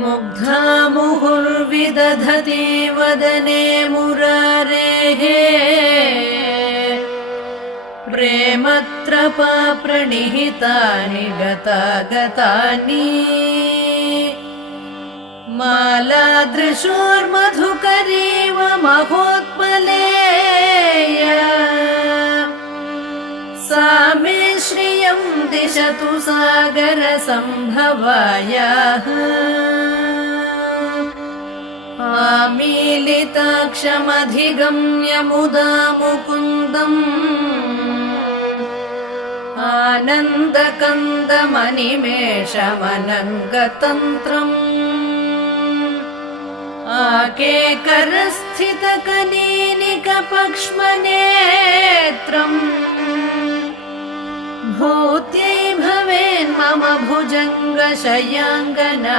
मुग्धा मुहुर्विदधति वदने मुरारेः प्रेमत्रपा प्रणिहितानि गतागतानि मालादृशोर्मधुकरीव महोत्पलेया सा मे श्रियं दिशतु सागरसम्भवायाः आमीलिताक्षमधिगम्य मुदा मुकुन्दम् आनन्दकन्दमनिमेषमनङ्गतन्त्रम् आकेकरस्थितकनीनिकपक्ष्मनेत्रम् भूत्यै भवेन्मम भुजङ्गशयाङ्गना।